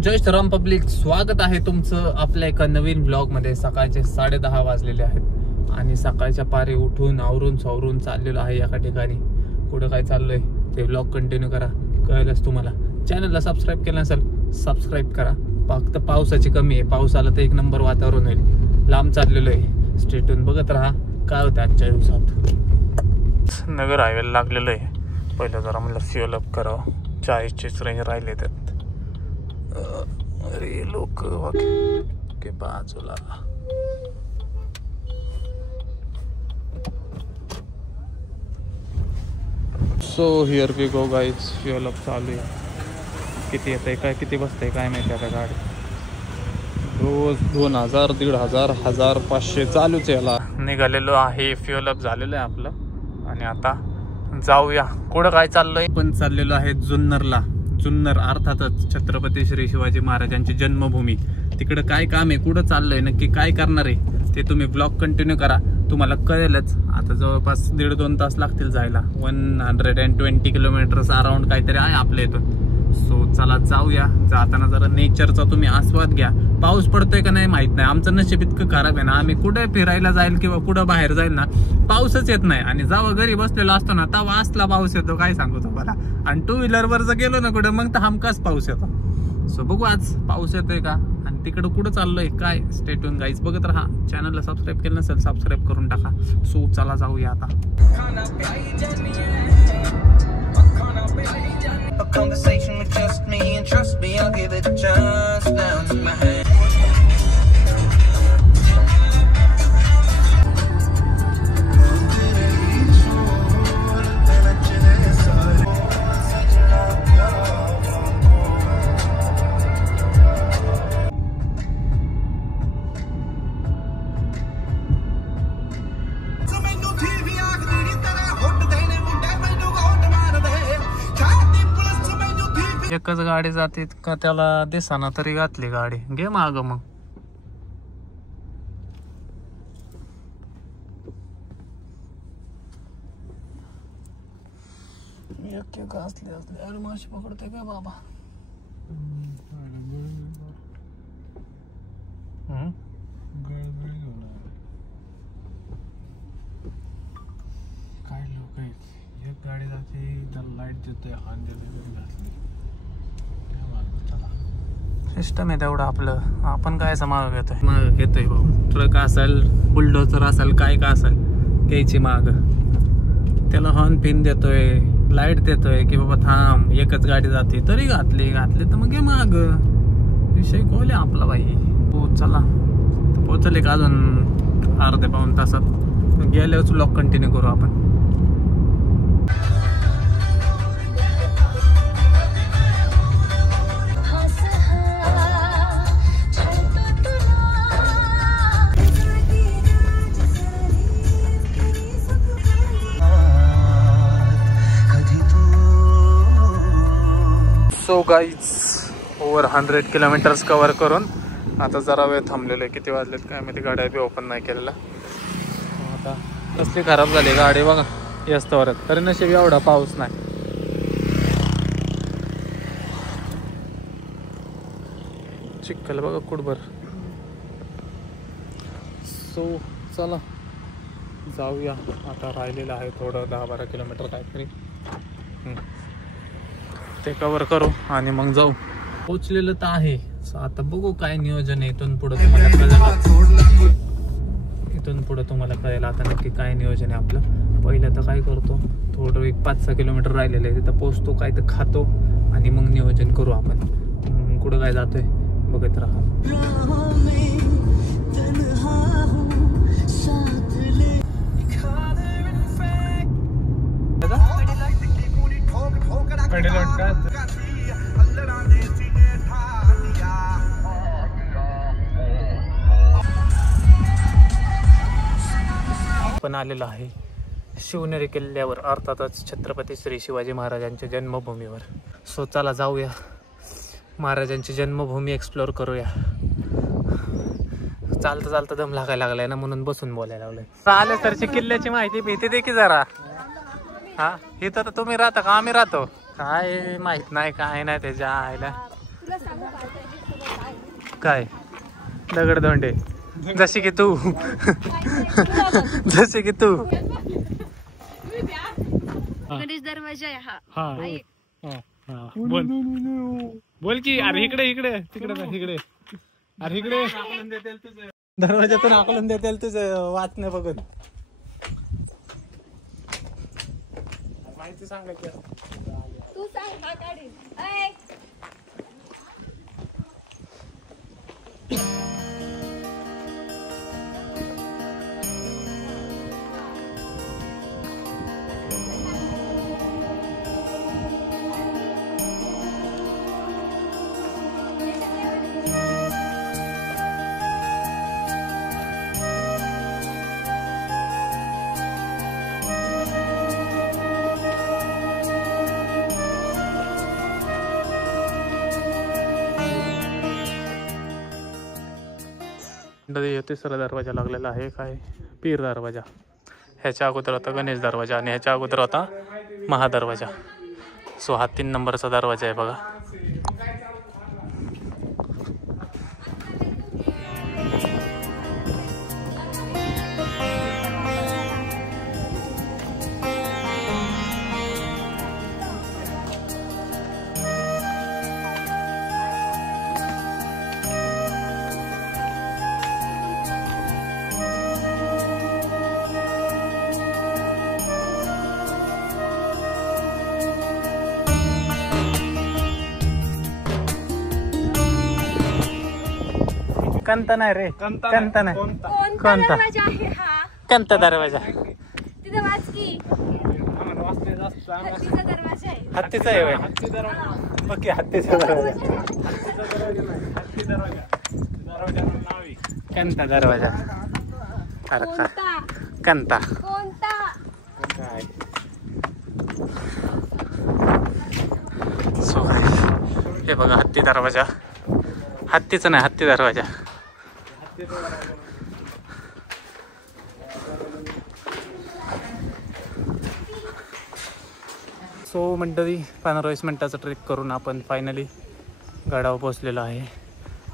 जय Shriram public, स्वागत आहे तुमचं आपल्या एका नवीन ब्लॉग मध्ये। सकाळचे 10:30 वाजलेले आहेत आणि सकाळच्या पारी उठून आवरून सावरून चाललेलो आहे एका ठिकाणी। कुठं काय चाललंय ते ब्लॉग कंटिन्यू करा, कळलंच तुम्हाला। चॅनलला सबस्क्राईब केलं नसेल सबस्क्राईब करा। फक्त पावसाची कमी आहे, पाऊस आला तर एक नंबर वातावरण होईल। लांब चाललेलो आहे, स्टेटून बघत राहा काय होतं आजच्या दिवसात। नगर हायवेला लागलेलो आहे। पहिलं जरा म्हणलं फ्युअल अप करावं, 40चे रेंज राहिले त्यात। अरे लोक के बाजूला so here we go guys, fuel up चालू आहे। किती येत आहे काय किती बसतंय काय माहिती आता गाडी। रोज 2000 1500 1500 चालूच याला। निघालेलो आहे, फ्युअल अप झालेलं आहे आपलं आणि आता जाऊया। कुठं काय चाललंय, पण चाललेलो आहे जुन्नरला। जुन्नर अर्थातच छत्रपती श्री शिवाजी महाराजांची जन्मभूमी। तिकडे काय काम आहे, कुठं चाललंय, नक्की काय करणार आहे ते तुम्ही ब्लॉग कंटिन्यू करा, तुम्हाला कळेलच। आता जवळपास 1.5-2 तास लागतील जायला। 120 किलोमीटर्स अराउंड काहीतरी आहे आपल्या इथून। सो चला जाऊया। जाताना जरा नेचरचा तुम्ही आस्वाद घ्या। पाऊस पडतोय का नाही माहित नाही, आमचं नशीब इतकं खराब आहे ना, आम्ही कुठे फिरायला जाईल किंवा कुठं बाहेर जाईल ना पाऊसच येत नाही। आणि जेव्हा घरी बसलेलो असतो ना तेव्हा असला पाऊस येतो काय सांगू तुम्हाला। आणि 2 व्हीलरवर जर गेलो ना कुठे मग तर हमखास पाऊस येतो। सो बघू आज पाऊस येतोय का आणि तिकडं कुठं चाललंय काय। स्टेटून गाईज बघत राहा। चॅनलला सबस्क्राईब केलं नसेल सबस्क्राईब करून टाका। सो चला जाऊया आता। A conversation with just me, and trust me, I'll give it a chance. Now take my hand. एकच गाडी जाते का त्याला दिसाना तरी घातली गाडी, घे माग मग। एक असले अरे माशी पकडते का बाबा। काय लोक आहेत, एक गाडी जाते त्याला लाईट देते हान देते। सिस्टम आहे तेवढं आपलं, आपण काय माग घेतोय भाऊ। ट्रक असेल बुलडोझर असेल काय का असेल घ्यायची माग, त्याला हॉर्न पिन देतोय लाईट देतोय की बाबा थांब एकच गाडी जाते तरी घातली तर मग घे माग। विषय खोले आपला भाई। हो चला पोचले का अजून अर्ध्या पाऊण तासात गेल्यावर ब्लॉग कंटिन्यू करू आपण। So guys over 100 kilometres cover करून आता जरा वेळ थांबलेलो आहे। किती वाजलेत काय माहिती, गाड्या बी ओपन नाही केलेला। आता कसली खराब झाली गाडी बघा यस्तवर, तरी नशीब एवढा पाऊस नाही। चिखल बघा कुठभर. सो चला जाऊया. आता राहिलेलं आहे थोडं 10-12 किलोमीटर काहीतरी, ते कवर करू आणि मग जाऊ. पोचलेलं तर आहे. सो आता बघू काय नियोजन आहे. इथून पुढं तुम्हाला कळेल आता नक्की काय नियोजन आहे आपलं. पहिलं तर काय करतो, थोडं एक 5-6 किलोमीटर राहिलेलं आहे, तिथं पोचतो, काय तर खातो आणि मग नियोजन करू आपण. कुठं काय जातोय बघत राहा. पण आलेलं आहे शिवनेरी किल्ल्यावर, अर्थातच छत्रपती श्री शिवाजी महाराजांच्या जन्मभूमीवर. सो चला जाऊया, महाराजांची जन्मभूमी एक्सप्लोअर करूया. चालतं चालतं दम लागायला लागलाय ना, म्हणून बसून बोलायला लागलोय. आले सरची किल्ल्याची माहिती भीती दे की जरा. हा इथं तर तुम्ही राहता का आम्ही राहतो? काय माहित नाही काय नाही त्याच्या आईला. काय दगडधोंडे जशी की तू जसे की तू. गणेश दरवाजा आहे हा. बोल की. अरे इकडे इकडे तिकडे इकडे. अरे इकडे दरवाजातून हाकलून देतील तुझं वाचणं बघून. माहिती सांगायची तू सांग हा काढीन. तिसरा दरवाजा लागलेला आहे, काय पीर दरवाजा. ह्याच्या अगोदर होता गणेश दरवाजा आणि ह्याच्या अगोदर होता महादरवाजा. सो हा 3 नंबरचा दरवाजा आहे बघा. कंत नाही रे, कंत नाही. कोणता दरवाजा आहे हा? कंत दरवाजा. तिथे वाच की. हत्तीचा दरवाजा आहे. हत्तीचा आहे. ओके हत्तीचा दरवाजा. कंता दरवाजा. कोणता? कंता. कोणता? सो हे बघा हत्ती दरवाजा. हत्तीचा नाही, हत्ती दरवाजा. सो मंडळी 15-20 मिनिटाचा ट्रेक करून आपण फायनली गडावर पोचलेलो आहे.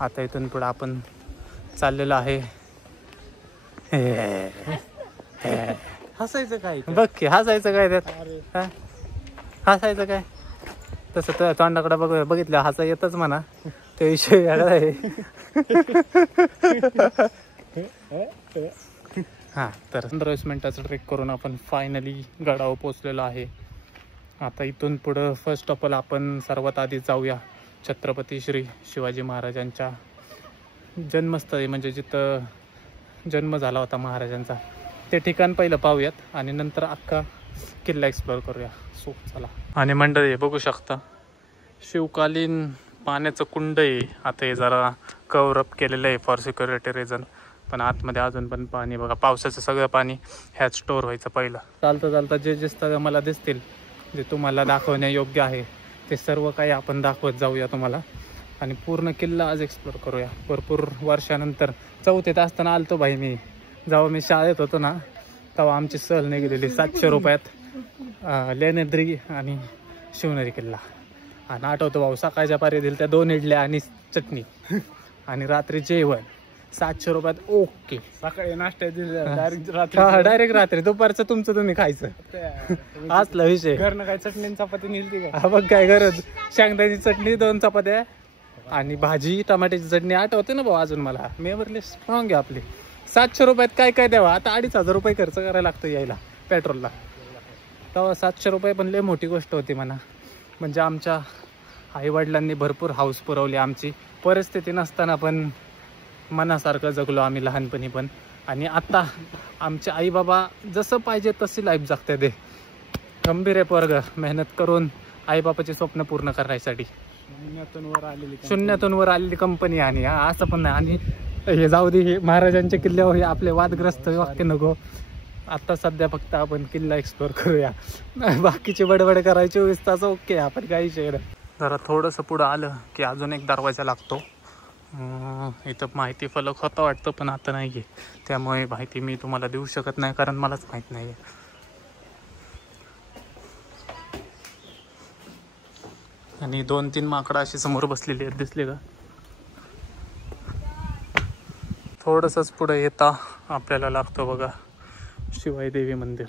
आता इथून पुढे आपण चाललेलो आहे. हसायचं काय? बघ की हसायचं काय त्यात. हसायचं काय तसं तर तोंडाकडे बघितलं हसा येतच म्हणा. ते विषय वेगळा आहे. हां तर 15-20 मिनिटाचा ट्रेक करून आपण फायनली गडावर पोचलेलो आहे. आता इथून पुढं फर्स्ट ऑफ ऑल आपण सर्वात आधी जाऊया छत्रपती श्री शिवाजी महाराजांच्या जन्मस्थळी, म्हणजे जिथं जन्म झाला होता महाराजांचा, ते ठिकाण पहिलं पाहूयात आणि नंतर अख्खा किल्ला एक्सप्लोअर करूया. सो चला. आणि मंडळी बघू शकता शिवकालीन पाण्याचं कुंड आहे. आता हे जरा कव्हर अप केलेलं आहे फॉर सिक्युरिटी रिझन, पण आतमध्ये अजून पण पाणी बघा. पावसाचं सगळं पाणी ह्यात स्टोअर व्हायचं पहिलं. चालतं चालतं जे जे स्थळं मला दिसतील जे तुम्हाला दाखवण्यायोग्य आहे ते सर्व काही आपण दाखवत जाऊया तुम्हाला आणि पूर्ण किल्ला आज एक्सप्लोअर करूया. भरपूर वर्षानंतर 4थीत असताना आलतो भाई मी, जेव्हा मी शाळेत होतो ना तेव्हा आमची सहल निघालेली 700 रुपयात लेण्याद्री आणि शिवनेरी किल्ला. आणि आठवतो भाऊ सकाळच्या पारी दिल त्या 2 इडल्या आणि चटणी. आणि रात्री जेवण 700 रुपयात ओके. सकाळी नाश्ता डायरेक्ट डायरेक्ट रात्री दुपारचं तुमचं तुम्ही खायचं असला विषय. घरनं काय चटणी चपाती नेलती का? हा बघ काय गरज. शेंगदाण्याची चटणी 2 चपात्या आणि भाजी टमाट्याची चटणी आठवते ना भाऊ अजून मला. मेमरी स्ट्रॉंग आहे आपली. 700 रुपयात काय काय द्यावा. आता 2500 रुपये खर्च करायला लागतो यायला पेट्रोलला. तेव्हा 700 रुपये पण लय मोठी गोष्ट होती म्हणा. म्हणजे आमच्या आईवडिलांनी भरपूर हाऊस पुरवली. आमची परिस्थिती नसताना पण मनासारखं जगलो आम्ही लहानपणी पण. आणि आता आमचे आई बाबा जसं पाहिजे तशी लाईफ जगते. ते गंभीर आहे पोरग मेहनत करून आईबापाचे स्वप्न पूर्ण करण्यासाठी. शून्यातून वर आलेली कंपनी. आणि असं पण नाही. आणि हे जाऊ दे, हे महाराजांच्या किल्ल्यावर हे आपले वादग्रस्त वाक्य नको. आता सध्या फक्त आपण किल्ला एक्सप्लोर करूया. बाकीचे बडबड करायचे 24 तास ओके. आपण काही शेअर जरा थोडंसं पुढं आलं की अजून एक दरवाजा लागतो. इथं माहिती फलक होता वाटतं पण आता नाही आहे. त्यामुळे माहिती मी तुम्हाला देऊ शकत नाही कारण मलाच माहीत नाही आहे. आणि 2-3 माकडं अशी समोर बसलेली आहेत दिसले का. थोडंसंच पुढे येता आपल्याला लागतो बघा शिवाई देवी मंदिर.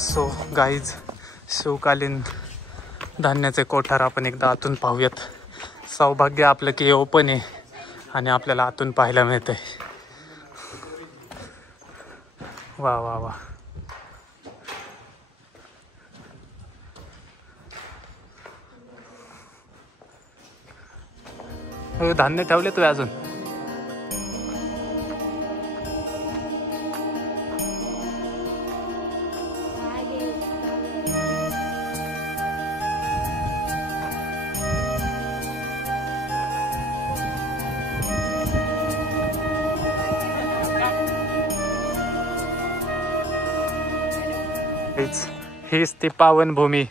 सो गाईज शिवकालीन धान्याचे कोठार आपण एकदा आतून पाहूयात. सौभाग्य आपलं की ओपन आहे आणि आपल्याला आतून पाहायला मिळतंय. वा वा वा. धान्य ठेवले तू अजून. हीच ती पावनभूमी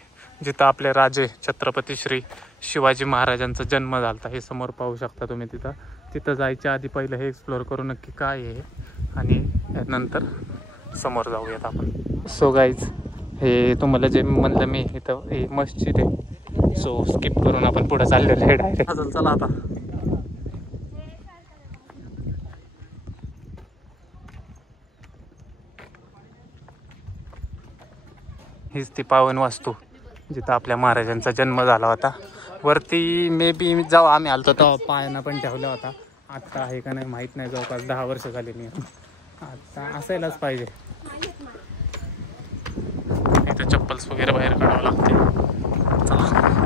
जिथं आपले राजे छत्रपती श्री शिवाजी महाराजांचा जन्म झाला. हे समोर पाहू शकता तुम्ही. तिथं जायच्या आधी पहिलं हे एक्सप्लोअर करू नक्की काय आहे आणि नंतर समोर जाऊयात आपण. सो गाईज हे तुम्हाला जे म्हणलं मी इथं हे मस्जिद आहे. सो स्किप करून आपण पुढे चाललेलं आहे डायरेक्ट. चला आता. हीच ती पावन वास्तू जिथं आपल्या महाराजांचा जन्म झाला होता. वरती मे बी जेव्हा आम्ही आलतो तेव्हा पायांना पण ठेवला होता. आत्ता आहे का नाही माहीत नाही. जवळपास 10 वर्ष झाली मी. आता असायलाच पाहिजे. इथं चप्पल्स वगैरे बाहेर काढावं लागते. चला.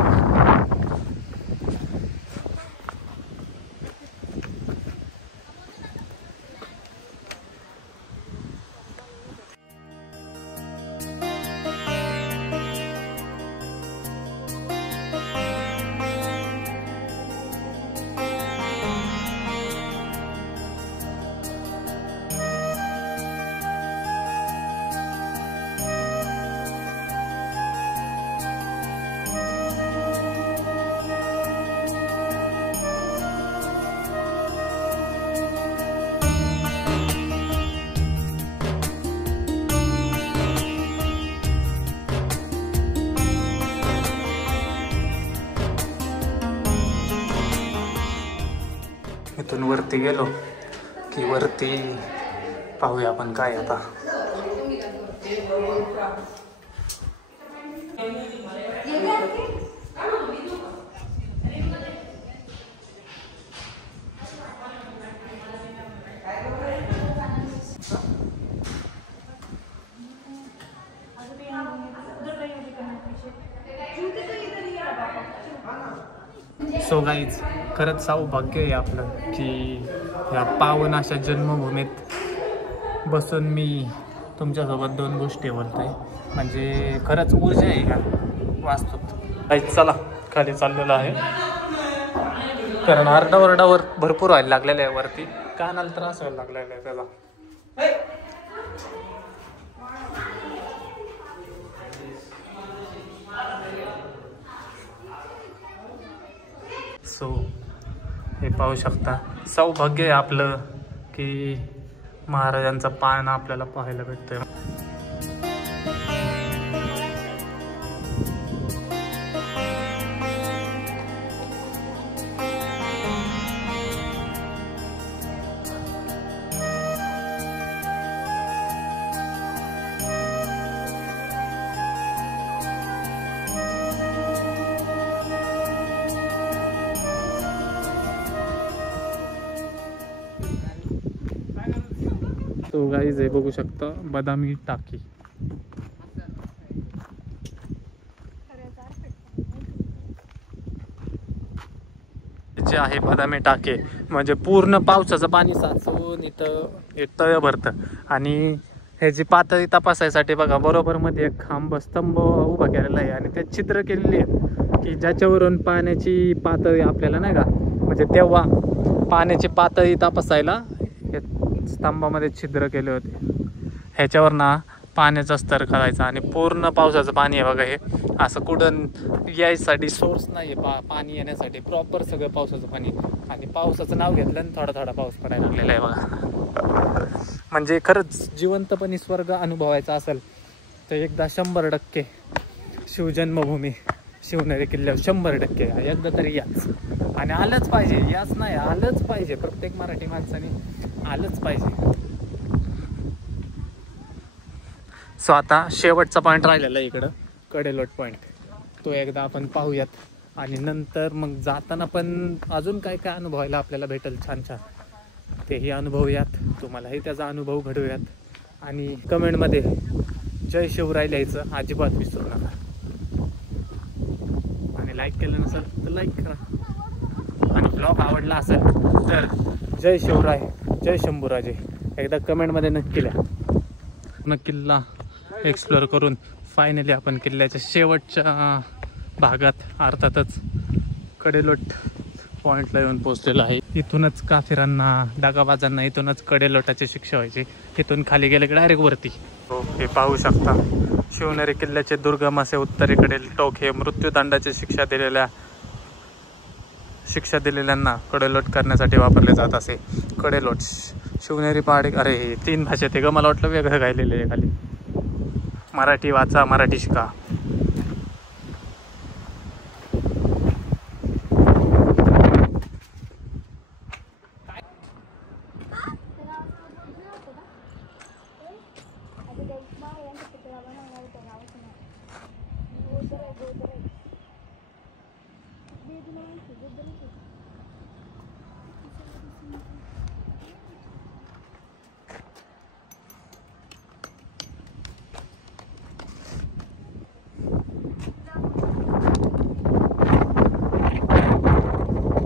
इथून वरती गेलो की वरती पाहूया आपण काय आता. सो गाईज खरंच सौभाग्य आहे आपलं की ह्या पावन अशा जन्मभूमीत बसून मी तुमच्यासोबत 2 गोष्टी बोलतोय. म्हणजे खरंच ऊर्जा आहे का वास्तूत. गाईज चला खाली चाललेलं आहे कारण आरडाओरडावर भरपूर व्हायला लागलेलं आहे वरती. कानाला त्रास व्हायला लागलेला आहे त्याला. सो हे पाहू शकता सौभाग्य आहे आपलं की महाराजांचा पाळणा आपल्याला पाहायला भेटतोय. तो गाईज हे बघू शकता बदामी टाकी. जे आहे बदामी टाके म्हणजे पूर्ण पावसाचं पाणी साचून इथं तळ भरतं. आणि ह्याची पातळी तपासायसाठी बघा बरोबर मध्ये एक स्तंभ उभा केलेला आहे आणि त्यात चित्र केलेली आहेत की ज्याच्यावरून पाण्याची पातळी आपल्याला नाही का म्हणजे तेव्हा पाण्याची पातळी तपासायला स्तंभामध्ये छिद्र केले होते. ह्याच्यावर ना पाण्याचा स्तर कळायचा आणि पूर्ण पावसाचं पाणी आहे बघा. हे असं कुठं यायसाठी सोर्स नाही आहे पाणी येण्यासाठी प्रॉपर सगळं पावसाचं पाणी. आणि पावसाचं नाव घेतलं आणि थोडा थोडा पाऊस पडायला लागलेला आहे बघा. म्हणजे खरंच जिवंतपणे स्वर्ग अनुभवायचा असेल तर एकदा 100% शिवजन्मभूमी शिवनेरी किल्ल्यावर 100% एकदा तरी याच. आणि आलंच पाहिजे. याच नाही आलंच पाहिजे. प्रत्येक मराठी माणसाने आलंच पाहिजे. सो आता शेवटचा पॉईंट राहिलेला आहे इकडं कडेलोट पॉईंट. तो एकदा आपण पाहूयात आणि नंतर मग जाताना पण अजून काय काय अनुभवायला आपल्याला भेटेल छान छान तेही अनुभवूयात. तुम्हालाही त्याचा अनुभव घडवूयात. आणि कमेंटमध्ये जय शिवराय लिहायचं अजिबात विसरू नका. आणि लाईक केलं नसेल तर लाईक करा. आणि ब्लॉग आवडला असेल तर जय शिवराय जय शंभूराजे एकदा कमेंटमध्ये नक्की लिहा. किल्ला एक्सप्लोअर करून फायनली आपण किल्ल्याच्या शेवटच्या भागात अर्थातच कडेलोट पॉईंटला येऊन पोहोचलेलो आहे. इथूनच काफिरांना डागाबाजांना इथूनच कडेलोटाची शिक्षा व्हायची. इथून खाली गेलं की डायरेक्ट वरती. हो हे पाहू शकता शिवनेरी किल्ल्याचे दुर्गम असे उत्तरेकडील टोक हे मृत्यूदंडाची शिक्षा दिलेल्यांना कडेलोट करण्यासाठी वापरले जात असे. कडेलोट शिवनेरी पहाडी. अरे हे 3 भाषेत आहे ग. मला वाटलं वेगळं गायलेलं आहे खाली. मराठी वाचा मराठी शिका.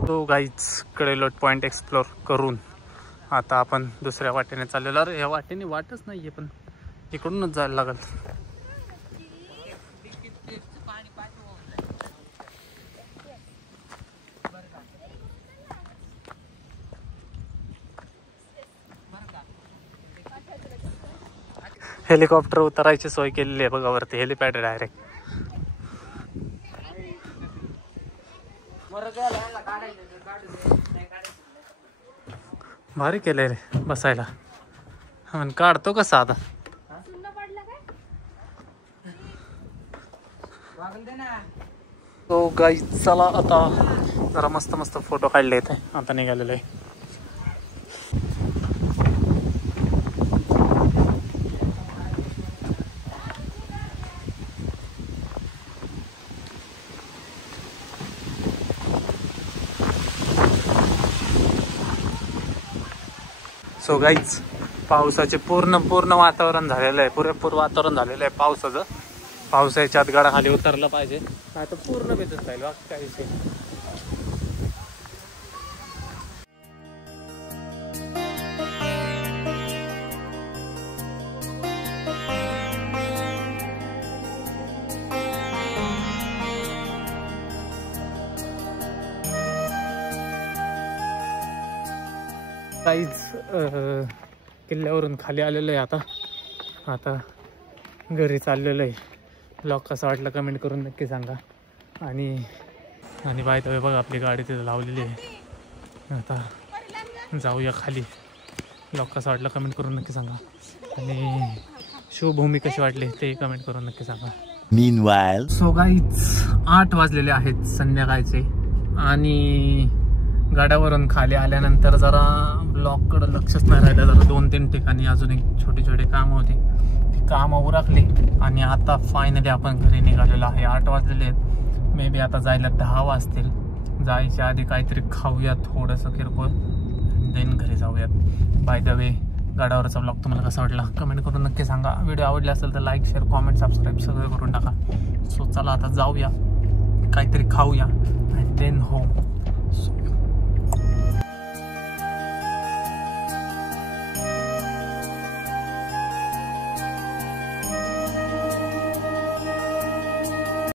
तो गाईज कडेलोट पॉईंट एक्सप्लोर करून आता आपण दुसऱ्या वाटेने चाललेलो. अरे ह्या वाटेने वाटच नाही आहे पण इकडूनच जायला लागल. हेलिकॉप्टर उतरायची सोय केलेली आहे बघा वरती. Helipad direct. भारी केलंय रे बसायला. आणि काढतो कसा आता. तो गाईज चला आता जरा मस्त मस्त फोटो काढले इथे. आता निघालेलो आहे. सो गाईज पावसाचे पूर्ण वातावरण झालेलं आहे. पुरेपूर वातावरण झालेलं आहे पावसाचं. पावसाच्या आत गाडा खाली उतरलं पाहिजे. आता पूर्ण भिजत जाईल. काही काहीच किल्ल्यावरून खाली आलेलं आहे. आता घरी चाललेलं आहे. ब्लॉग कसा वाटला कमेंट करून नक्की सांगा. आणि बाय द बघा आपली गाडी तिथं लावलेली आहे. आता जाऊया खाली. ब्लॉग कसा वाटला कमेंट करून नक्की सांगा. आणि शिवभूमी कशी वाटली ते कमेंट करून नक्की सांगा. Meanwhile, सो गाईज 8 वाजलेले आहेत संध्याकाळचे. आणि गाड्यावरून खाली आल्यानंतर जरा ब्लॉगकडं लक्षच नाही राहिलं. जरा 2-3 ठिकाणी अजून एक छोटे छोटे कामं होते. ती कामं उरकली आणि आता फायनली आपण घरी निघालेलो आहे. 8 वाजलेले आहेत. मे बी आता जायला 10 वाजतील. जायच्या आधी काहीतरी खाऊयात थोडंसं किरकोळ, देन घरी जाऊयात. बाय द वे गाड्यावरचा ब्लॉग तुम्हाला कसा वाटला कमेंट करून नक्की सांगा. व्हिडिओ आवडला असेल तर लाईक शेअर कॉमेंट सबस्क्राईब सगळं करून टाका. सो चला आता जाऊया, काहीतरी खाऊया आणि देन होम.